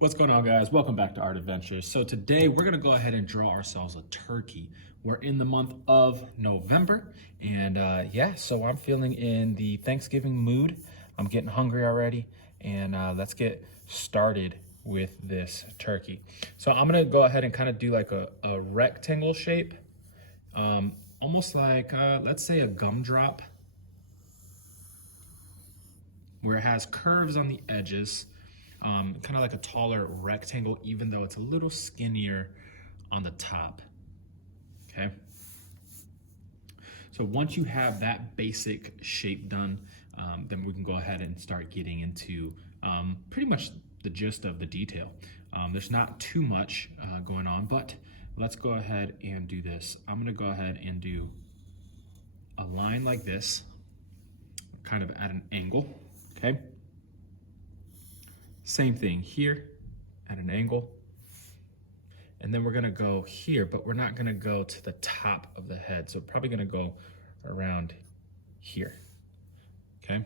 What's going on, guys? Welcome back to Art Adventures. So today we're gonna go ahead and draw ourselves a turkey. We're in the month of November, and yeah, so I'm feeling in the Thanksgiving mood. I'm getting hungry already, and let's get started with this turkey. So I'm gonna go ahead and kind of do like a rectangle shape, almost like, let's say a gumdrop, where it has curves on the edges. Kind of like a taller rectangle, even though it's a little skinnier on the top, okay? So once you have that basic shape done, then we can go ahead and start getting into pretty much the gist of the detail. There's not too much going on, but let's go ahead and do this. I'm gonna go ahead and do a line like this, kind of at an angle, okay? Same thing here at an angle. And then we're gonna go here, but we're not gonna go to the top of the head. So probably gonna go around here, okay?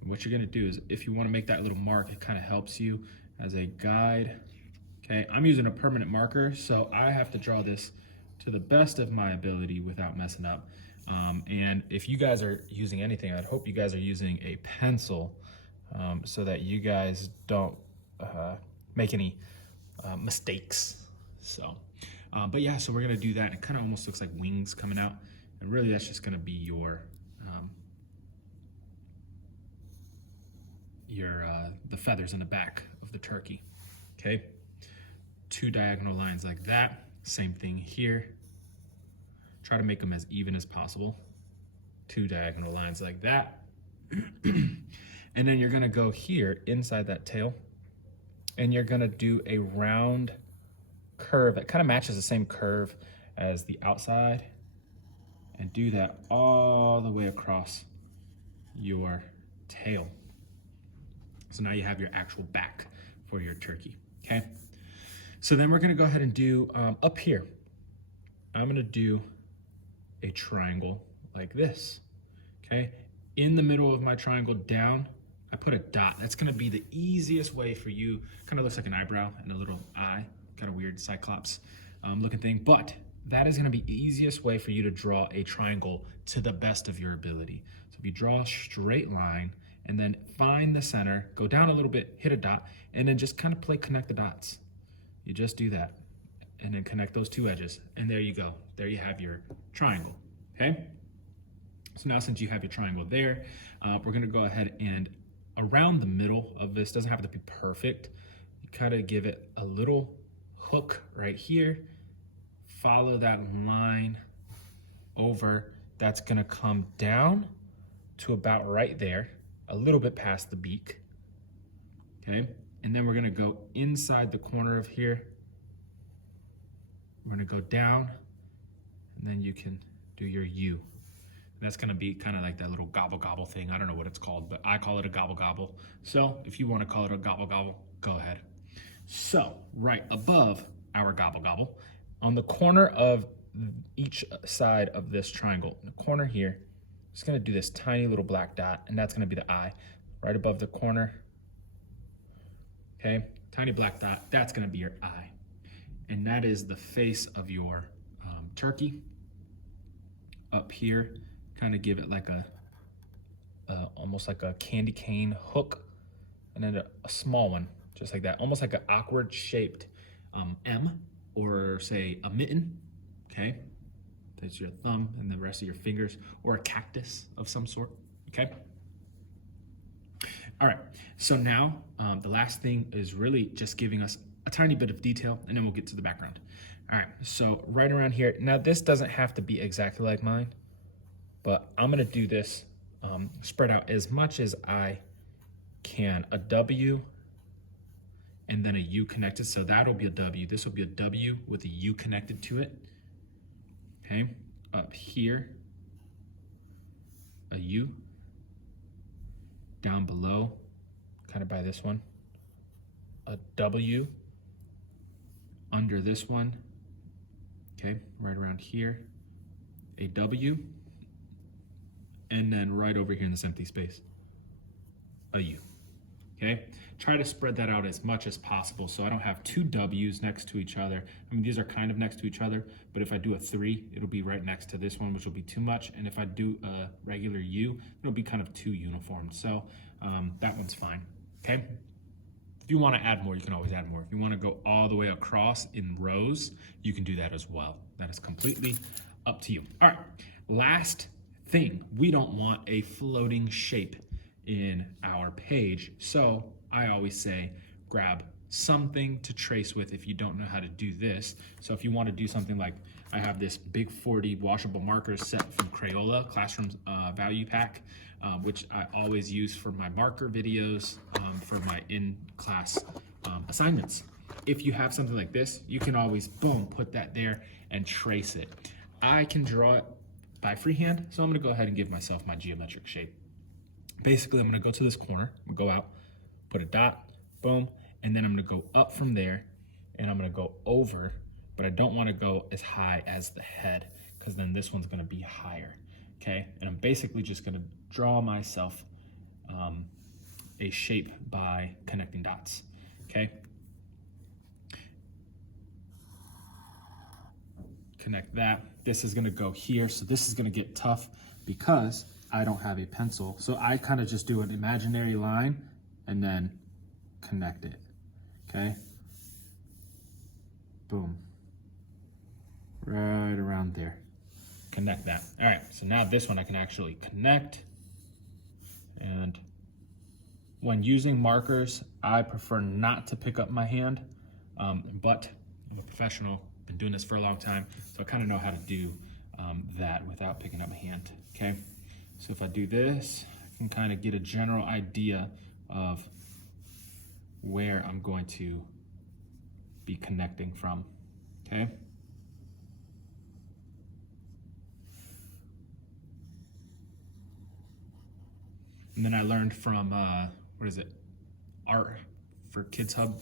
And what you're gonna do is, if you wanna make that little mark, it kind of helps you as a guide, okay? I'm using a permanent marker, so I have to draw this to the best of my ability without messing up. And if you guys are using anything, I'd hope you guys are using a pencil, so that you guys don't make any mistakes. So, but yeah, so we're gonna do that. It kind of almost looks like wings coming out, and really that's just gonna be your the feathers in the back of the turkey. Okay, two diagonal lines like that. Same thing here. Try to make them as even as possible. Two diagonal lines like that. And then you're gonna go here inside that tail, and you're gonna do a round curve that kind of matches the same curve as the outside, and do that all the way across your tail. So now you have your actual back for your turkey, okay? So then we're gonna go ahead and do, up here, I'm gonna do a triangle like this, okay? In the middle of my triangle down, I put a dot. That's gonna be the easiest way for you. Kind of looks like an eyebrow and a little eye, kind of weird cyclops looking thing, but that is gonna be the easiest way for you to draw a triangle to the best of your ability. So if you draw a straight line and then find the center, go down a little bit, hit a dot, and then just kind of connect the dots. You just do that, and then connect those two edges, and there you go. There you have your triangle, okay? So now since you have your triangle there, we're gonna go ahead and around the middle of this, doesn't have to be perfect, you kind of give it a little hook right here, follow that line over, that's gonna come down to about right there, a little bit past the beak, okay? And then we're gonna go inside the corner of here, we're gonna go down, and then you can do your U. That's gonna be kind of like that little gobble gobble thing. I don't know what it's called, but I call it a gobble gobble. So if you wanna call it a gobble gobble, go ahead. So right above our gobble gobble, on the corner of each side of this triangle, in the corner here, just gonna do this tiny little black dot, and that's gonna be the eye. Right above the corner, okay? Tiny black dot, that's gonna be your eye. And that is the face of your turkey. Up here, kind of give it like a almost like a candy cane hook, and then a small one, just like that, almost like an awkward shaped M, or say a mitten, okay? That's your thumb and the rest of your fingers, or a cactus of some sort, okay? All right, so now the last thing is really just giving us a tiny bit of detail, and then we'll get to the background. All right, so right around here, now this doesn't have to be exactly like mine, but I'm gonna do this, spread out as much as I can. A W and then a U connected, so that'll be a W. This will be a W with a U connected to it, okay? Up here, a U. Down below, kind of by this one, a W. Under this one, okay, right around here, a W. And then right over here in this empty space, a U. okay? Try to spread that out as much as possible so I don't have two W's next to each other. I mean, these are kind of next to each other, but if I do a 3, it'll be right next to this one, which will be too much. And if I do a regular U, it'll be kind of too uniform. So that one's fine, okay? If you want to add more, you can always add more. If you want to go all the way across in rows, you can do that as well. That is completely up to you. All right, last thing, we don't want a floating shape in our page. So I always say grab something to trace with if you don't know how to do this. So if you want to do something like, I have this big 40 washable markers set from Crayola Classroom Value Pack, which I always use for my marker videos, for my in-class assignments. If you have something like this, you can always, boom, put that there and trace it. I can draw it by freehand, so I'm gonna go ahead and give myself my geometric shape. Basically, I'm gonna go to this corner, I'm gonna go out, put a dot, boom, and then I'm gonna go up from there, and I'm gonna go over, but I don't wanna go as high as the head, because then this one's gonna be higher, okay? And I'm basically just gonna draw myself a shape by connecting dots, okay? Connect that. This is gonna go here, so this is gonna get tough because I don't have a pencil. So I kind of just do an imaginary line and then connect it, okay? Boom. Right around there. Connect that. All right, so now this one I can actually connect. And when using markers, I prefer not to pick up my hand, but I'm a professional, been doing this for a long time, so I kind of know how to do that without picking up my hand, okay? So if I do this, I can kind of get a general idea of where I'm going to be connecting from, okay? And then I learned from, what is it? Art for Kids Hub,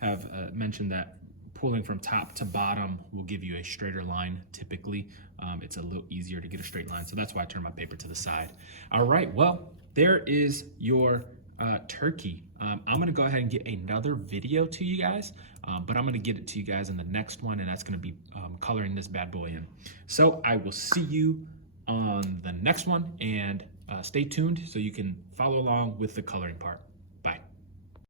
have mentioned that pulling from top to bottom will give you a straighter line typically. It's a little easier to get a straight line, so that's why I turn my paper to the side. All right, well, there is your turkey. I'm gonna go ahead and get another video to you guys, but I'm gonna get it to you guys in the next one, and that's gonna be coloring this bad boy in. So I will see you on the next one, and stay tuned so you can follow along with the coloring part.